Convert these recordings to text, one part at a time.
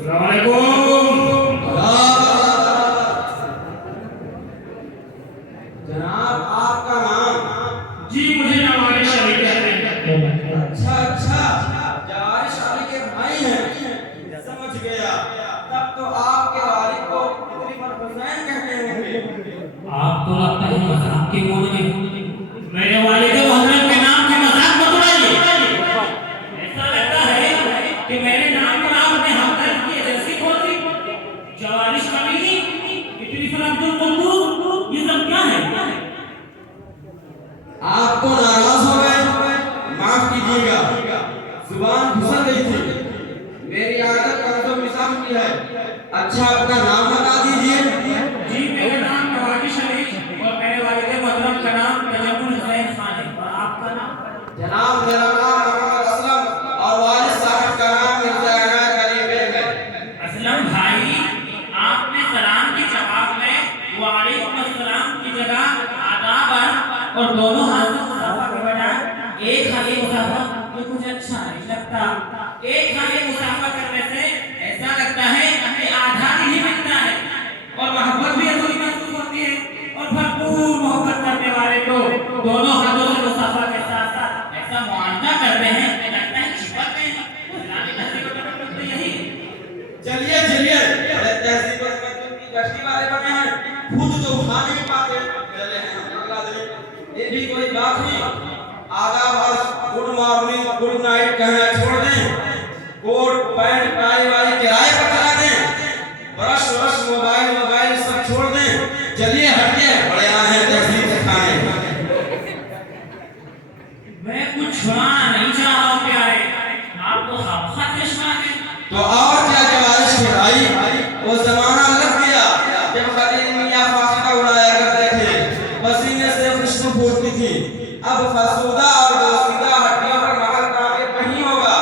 अस्सलाम वालेकुम। जनाब आपका नाम? जी मुझे नवाज अली कहते हैं। अच्छा अच्छा, जवारिश अली के भाई हैं, समझ गया। तब तो आपके वालिद को तकरीबन हुसैन कहते होंगे। आप तो लगता है मजाक के मूड में। मेरे वालिद मोहम्मद के नाम की मजाक मत उड़ाइए। ऐसा लगता है कि मेरे नाम पर आपने हमदर्द की एजेंसी खोल दी। जवारिश अली, इतनी अब्दुल कुद्दूस, ये सब क्या है? आप तो नाराज हो गए, माफ कीजिएगा, जुबान फिसल गई थी। मेरी आदत कमजोर मिजाज की है। अच्छा अपना नाम बता दीजिए। जी मेरा नाम नवाज अली और मेरे वालिद मोहतरम का नाम तजम्मुल हुसैन खान है। और आपका नाम? जनाब मेरा नाम मोहम्मद असलम और वालिद साहब का नाम मिर्जा इनायत अली बेग है। असलम भाई, आपने सलाम के जवाब में वालेकुम अस्सलाम की जगह आदाब और दोनों हाथ से मुसाफा के बजाय एक हाथ से मुसाफा, ये कुछ अच्छा नहीं लगता। एक हाथ से मुसाफा करने से ऐसा लगता है कि आधा ही मिलता है और मोहब्बत भी अधूरी महसूस होती है। और भरपूर मोहब्बत करने वाले तो दोनों हाथों से मुसाफा के साथ साथ ऐसा मुआवजा करते हैं कि लगता है चिपक गए हैं। इस्लामी तहजीब का मतलब तो यही है। चलिए चलिए, बड़े तहजीब और तमद्दुन की गश्ती वाले बने हैं, खुद तो उठा नहीं पाते, चले हैं अगला दिन। ये भी कोई बात नहीं। आदाब और गुड मॉर्निंग गुड नाइट कहना छोड़ दें, कोट पैंट टाई वाली किराए पर करा दें, ब्रश व्रश मोबाइल सब छोड़ दें। चलिए हटिए, बड़े आए हैं तहजीब सिखाने। मैं कुछ छुड़ाना नहीं चाह रहा हूँ प्यारे, आपको खामखा चश्मा है। तो और क्या जवारिश के भाई, वो जमाना लग गया जब खलील मियां फाखा उड़ाया करते थे, पसीने से खुशबू फूटती थी। अब फसूदा और दोसीदा हड्डियों पर महल नागे नहीं होगा।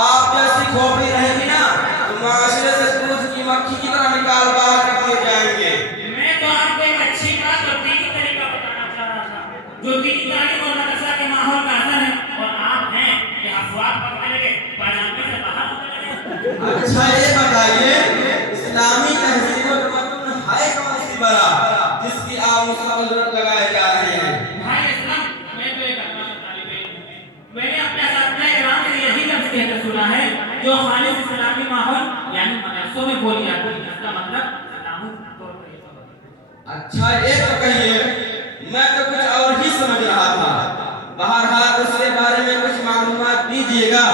आप जैसी खोपड़ी रहेगी ना, तो माशरे से दूध की मक्खी की तरह निकाल बाहर कर दिए जाएंगे। मैं तो आपको एक अच्छी बात और दीनी तरीका बताना चाह रहा था, जो दीनी तालीम और मदरसा के माहौल का असर है। और आप हैं कि अफवाह पकड़ने लगे, पायजामे से बाहर होने लगे। अच्छा ये बताइए, इस्लामी तहजीब और तमद्दुन है कौन सी बला जिसकी आप मुस्तकिल लगाए जा रहे हैं? भाई इस्लाम, मैं तो एक अल्लाह का तालिब इल्म। मैंने अपने साथी इकराम से यही लफ्ज़ कहकर सुना है, जो खालिस इस्लामी माहौल यानी मदरसों में बोली जाती है, इसका मतलब इस्लामी तौर पर ये होता है। अच्छा ये तो कहिए, मैं तो कुछ और ही समझ रहा था। बहरहाल उसके बारे में कुछ मालूमात दीजिएगा,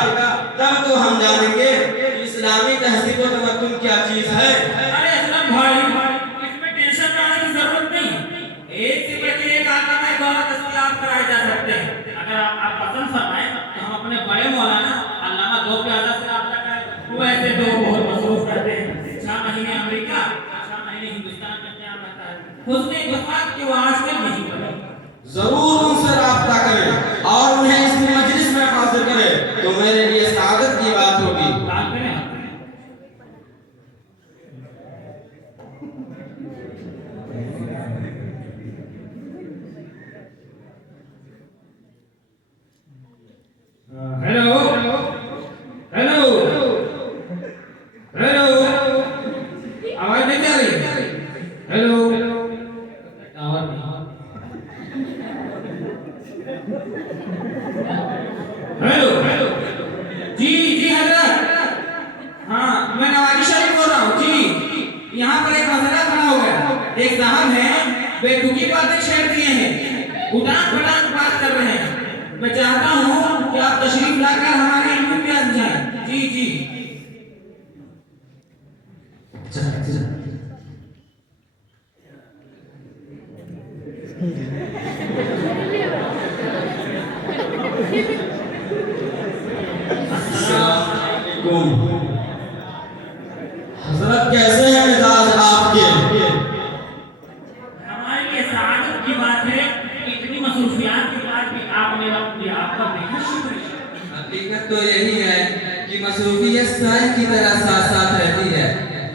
तब तो हम जानेंगे कि इस्लामी तहजीब और तमद्दुन क्या चीज है। अरे असलम भाई, इसमें टेंशन करने की जरूरत नहीं। एक से बढ़कर एक आलम दौलत दस्तयाब कराए जा सकते हैं। अगर आप पसंद फरमाएं तो हम अपने बड़े मौलाना अल्लामा दो प्यादा से रब्ता करें। वो ऐसे तो बहुत मसरूफ रहते हैं। 6 महीने अमेरिका, 6 महीने हिंदुस्तान में क्या रहता है। उसने गुस्ताख की वो आजकल नहीं पड़ी। जरूर उनसे राब्ता करें और उन्हें इस मजलिस में हाजिर करें, तो मेरे लिए सादत की बात होगी। बात करें। हेलो हेलो हेलो, आवाज नहीं आ रही? हेलो, आवाज नहीं। हेलो हेलो, जी जी हजरत, हाँ मैं नवाज शरीफ बोल रहा हूँ जी। यहाँ पर एक मसला खड़ा हो गया। एक साहब हैं, बेतुकी बातें छेड़ दिए हैं, उठान पटान बात कर रहे हैं। मैं चाहता हूँ कि आप तशरीफ लाकर हमारे इल्म में प्यास जाएं। जी जी। हजरत कैसे हैं मिजाज आपके? हमारे लिए सआदत की बात है, इतनी मसरूफियात के बाद भी आपने वक्त दिया, आपका बेहद शुक्रिया। हकीकत तो यही है कि मसरूफियत साइन की तरह साथ साथ रहती है।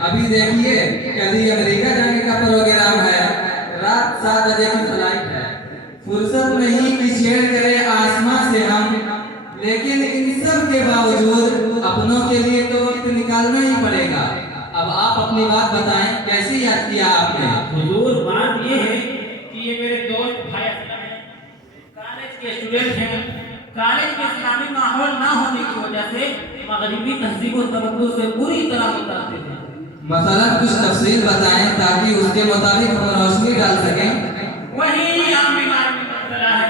अभी देखिए, कभी अमेरिका जाने का प्रोग्राम है, रात 7 बजे की फ्लाइट है। फुर्सत नहीं कि शेयर करें आसमां से हम, लेकिन इन सब के बावजूद अपनों के लिए तो वक्त निकालना ही पड़ेगा। اب آپ اپنی بات بتائیں، کیسے یاد کیا آپ نے؟ حضور بات یہ ہے کہ یہ میرے دوست بھائی اسلم ہیں، کالج کے اسٹوڈنٹ ہیں، کالج کے اسلامی ماحول نہ ہونے کی وجہ سے مغربی تہذیب و تمدن سے پوری طرح متاثر ہیں۔ مثلا کچھ تفصیل بتائیں تاکہ اس کے مطابق ہم روشنی ڈال سکیں۔ وہی عام بیمار کی مسئلہ ہے،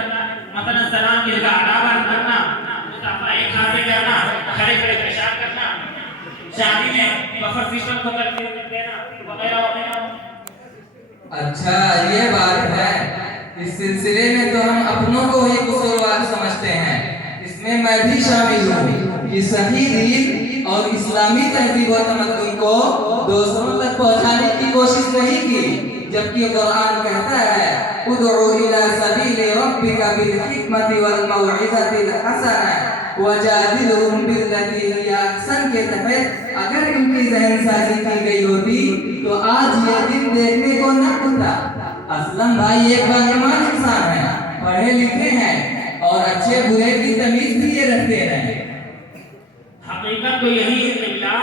مثلا سلام کی جگہ آداب کرنا، مسافہ ایک ہاتھ سے کرنا، کھڑے کھڑے پیشاب کرنا، شادی میں بفر سسٹم کو ترتیب دینا وغیرہ وغیرہ۔ اچھا یہ بات ہے، اس سلسلے میں تو ہم اپنوں کو ہی قصوروار سمجھتے ہیں، اس میں میں بھی شامل ہوں کہ صحیح دین اور اسلامی تہذیب و تمدن کو دوسروں تک پہنچانے کی کوشش نہیں کی، جبکہ قرآن کہتا ہے ادعو الی سبیل ربک بالحکمت والموعظۃ الحسنہ وجادلہم باللتی ہی احسن کے تحت اگر ان کی ذہن سازی کی گئی ہوتی تو آج یہ دن دیکھنے کو نہ ملتا۔ اسلم بھائی ایک باایمان انسان ہے، پڑھے لکھے ہیں اور اچھے برے کی تمیز بھی یہ رکھتے ہیں۔ حقیقت تو یہی ہے قبلہ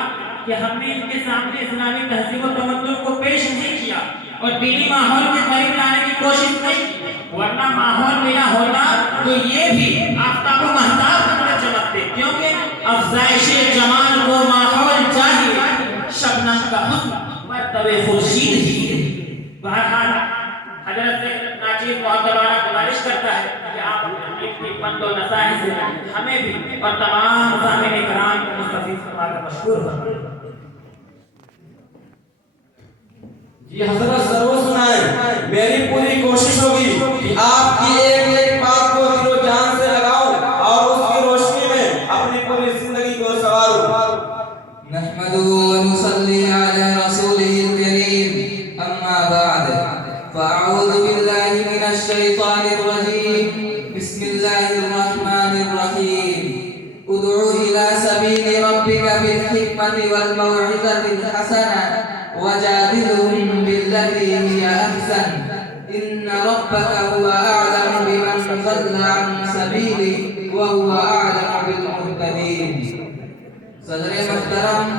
کہ ہم نے ان کے سامنے اسلامی تہذیب و تمدن کو پیش نہیں کیا اور دینی ماحول کے قریب لانے کی کوشش نہیں کی، ورنہ ماحول میرا ہوتا تو یہ بھی آفتاب و مہتاب کی طرح چمکتے، کیونکہ افزائش جمال کو ماحول چاہیے، شبنم کا حسن مرتبہ خورشید ہی ہے۔ بہرحال حضرت سے ناچیز معتبرہ گزارش کرتا ہے کہ آپ اپنی پند و نصائح سے ہمیں بھی اور تمام سامعین کرام کو مستفید فرما کر مشکور فرمائیں۔ جی حضرت ضرور سنائیں، میری پوری کوشش ہوگی کہ آپ کی ایک ایک بات کو دل و جان سے لگاؤں اور اس کی روشنی میں اپنی پوری زندگی کو سنواروں۔ نحمده ونصلي على رسوله الكريم أما بعد فأعوذ بالله من الشيطان الرجيم بسم الله الرحمن الرحيم ادع إلى سبيل ربك بالحكمة والموعظة الحسنة وجادلهم بالتي هي أحسن إن ربك هو أعلم بمن ضل عن سبيله وهو أعلم بالمهتدين۔ صدر محترم،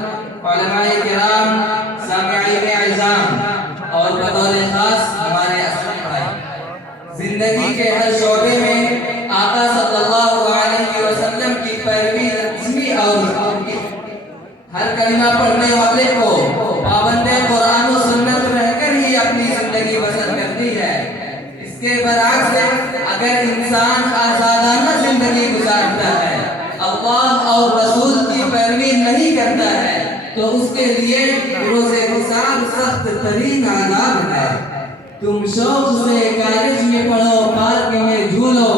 علماء کرام، سامعین اعظام اور بطور خاص ہمارے اسلم بھائی، زندگی کے ہر شعبے میں آقا صلی اللہ علیہ وسلم کی پیروی لازمی اور ہر کلمہ پڑھنے والے کو پابند قرآن و سنت رہ کر ہی اپنی زندگی بسر کرتی ہے۔ اس کے برعکس اگر انسان آزادانہ زندگی گزارتا ہے، اللہ اور رسول کی پیروی نہیں کرتا ہے تو اس کے لیے روز حساب سخت ترین عذاب ہے۔ تم شوق سے کالج میں پڑھو، پارک میں جھولو،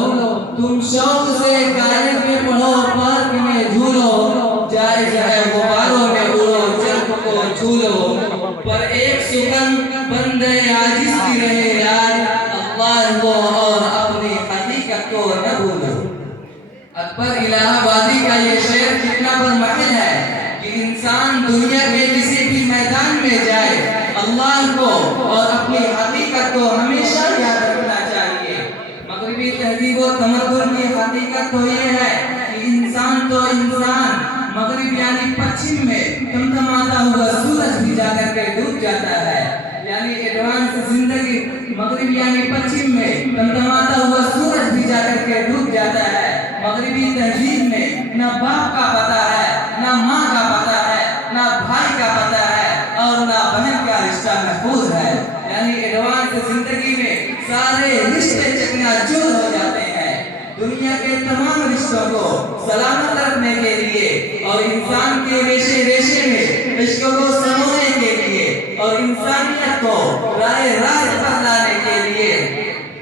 تم شوق سے کالج میں پڑھو، پارک میں جھولو، جائز ہے غباروں میں اڑو، چرخ کو جھولو، پر ایک سکن بندے عاجز کی رہے یاد، اللہ کو اور اپنی حقیقت کو نہ بھولو۔ اکبر الہ آبادی کا یہ شعر کتنا برمحل ہے کہ انسان دنیا کے کسی بھی میدان میں جائے اللہ کو اور اپنی حقیقت کو ہمیشہ یاد رکھنا چاہیے۔ مغربی تہذیب و تمدن کی حقیقت تو یہ ہے کہ انسان تو انسان مغرب یعنی پچھم میں ٹمٹماتا ہوا سورج بھی جا کر کے ڈوب جاتا ہے، یعنی ایڈوانس زندگی مغرب یعنی پچھم میں ٹمٹماتا ہوا سورج بھی جا کر کے ڈوب جاتا ہے۔ مغربی تہذیب میں نہ باپ کا پتہ ہے، نہ ماں کا پتہ ہے، نہ بھائی کا پتہ ہے اور نہ بہن کا رشتہ محفوظ ہے، یعنی ایڈوانس زندگی میں سارے رشتے چکنا چور ہو جاتے ہیں۔ دنیا کے تمام رشتوں کو سلامت رکھنے کے لیے اور انسان کے ریشے ریشے میں عشق کو سمونے کے لیے اور انسانیت کو راہ راست پر لانے کے لیے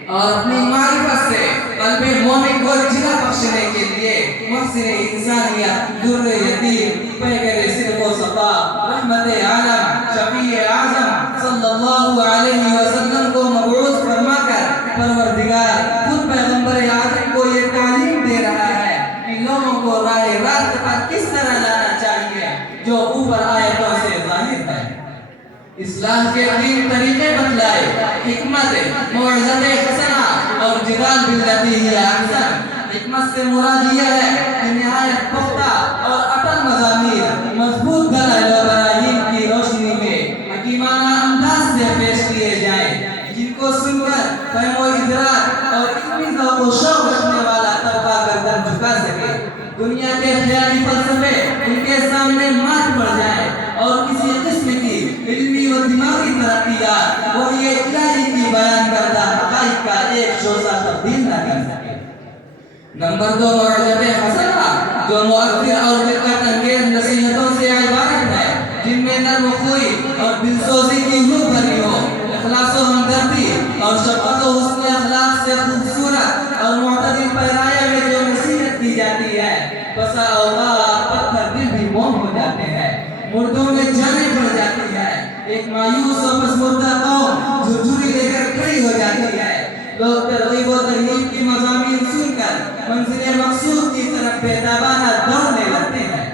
اور اپنی معرفت سے قلب مومن کو جلا بخشنے کے لیے محسن انسانیت در یتیم پیغمبر صدق و صفا رحمت عالم شفیع اعظم صلی اللہ علیہ وسلم کو مبعوث فرما کر پروردگار خود پیغمبر اعظم کو یہ تعلیم دے رہا ہے کہ لوگوں کو راہ راست پر کس طرح لانا چاہیے جو اوپر آیتوں سے ظاہر ہے۔ اسلام کے تین طریقے بتلائے، حکمت، موعظت حسنہ اور جدال باللتی ہی احسن۔ حکمت سے مراد یہ ہے کہ نہایت پختہ اور اٹل مضامین، مضبوط دلائل و براہین کی روشنی नंबर 2 मौजूद हसना जो मुअत्तिर और दिक्कत अंगेज नसीहतों से इबारत है, जिनमें नर्म खुई और दिलसोजी की रूह भरी हो, इखलास और हमदर्दी और शफ़क़त और हुस्न अखलाक से खूबसूरत और मुअतदिल पैराए में जो नसीहत की जाती है, बसा औक़ात पत्थर दिल भी मोम हो जाते हैं, मुर्दों में जानें पड़ जाती है। एक मायूस और मसमुर्दा कौम झुरझुरी लेकर खड़ी हो जाती है। लोग तरगीब और तरहीब की मज़ामीन सुनकर मंज़िल मक़सूद की तरफ बेताबाना दौड़ने लगते हैं,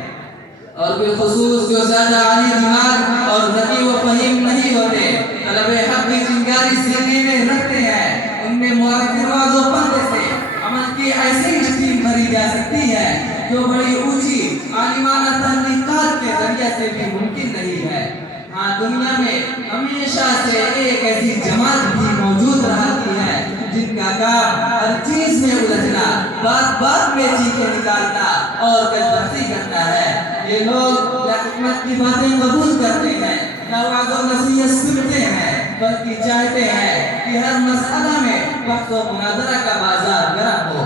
और बिलखुसूस जो ज़्यादा आली दिमाग और ज़की व फ़हीम नहीं होते, तलबे हक़ की चिंगारी सीने में रखते हैं। उनमें मुअत्तिरात व पर्दे से अमल की ऐसी स्टीम भरी जा सकती है जो बड़ी ऊंची आलिमाना तहक़ीक़ात के ज़रिए से भी मुमकिन नहीं है। हाँ, दुनिया में हमेशा से एक ऐसी जमात भी मौजूद रहती है जिनका काम हर चीज में उलझना, बात बात में चीखें निकालना और गजबहसी करना है। ये लोग न हिकमत की बातें कबूल करते हैं, न वाज़ और नसीहत सुनते हैं, बल्कि चाहते हैं कि हर मसला में बहस व मुनाज़रा का बाजार गर्म हो।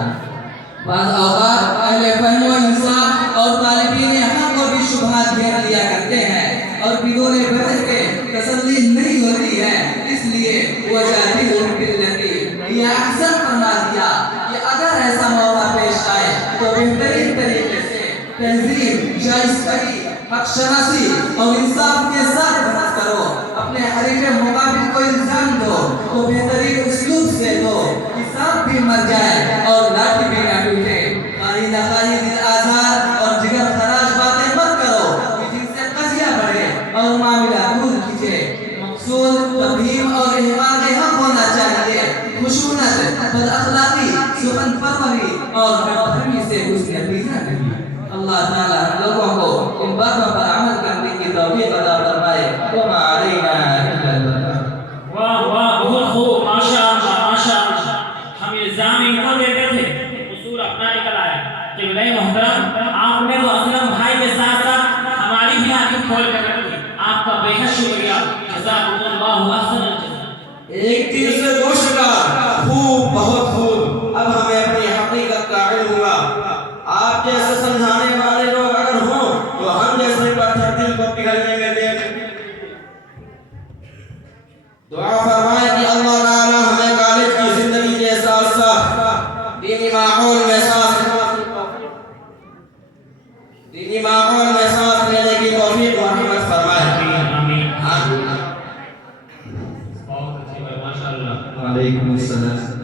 बाज़ औक़ात अहले फ़हम व इंसाफ और तालिबीन हक़ को भी शुबहात घेर लिया करते हैं और बिदून बहस के तसल्ली नहीं होती है, इसलिए वजादिलहुम बिल्लती हिय अहसन फरमा दिया कि अगर ऐसा मौका पेश आए तो बेहतरीन तरीके से तहज़ीब, शाइस्तगी, हक़ शनासी और इंसाफ के साथ बहस करो। अपने हरीफ़ मुक़ाबिल को इल्ज़ाम दो तो बेहतरीन उसलूब से दो कि सांप भी मर जाए और लाठी भी ना टूटे। खाली नखाई दिल आज़ार और जिगर खराश बातें मत करो कि जिनसे कज़िया बढ़े और मामला दूर खींचे। मक़सूद तफ़हीम और इहक़ाक़ हक़ होना चाहिए, खुशूनत, बदअख़लाक़ी, सुख़न परवरी और बेरहमी से उसका नतीजा नहीं। अल्लाह ताला हम लोगों को इन बातों पर अमल करने की तौफ़ीक़ अता फरमाए। वमा अलैना इल्ला अल बलाग। वाह वाह, बहुत खूब, माशाअल्लाह माशाअल्लाह। हम इल्ज़ाम इनको देते थे, उसूल अपना निकल आया कि नहीं मोहतरम, आपने वो असलम भाई के साथ साथ हमारी भी आंखें खोल कर रखी। आपका बेहद शुक्रिया, जज़ाकुमुल्लाहु अहसनल जज़ा। एक तीर से दो शिकार, खूब, बहुत खूब। अब हमें अपनी हकीकत का इल्म हुआ। आप जैसे समझाने वाले लोग अगर हों तो हम जैसे पत्थर दिल को पिघलने में देर। दुआ फरमाए कि अल्लाह ताला हमें कॉलेज की जिंदगी के साथ साथ दीनी माहौल में सांस लेने की तौफीक और रहमत फरमाए। आमीन। आमीन। बहुत अच्छी बात, माशाअल्लाह। वालेकुम अस्सलाम।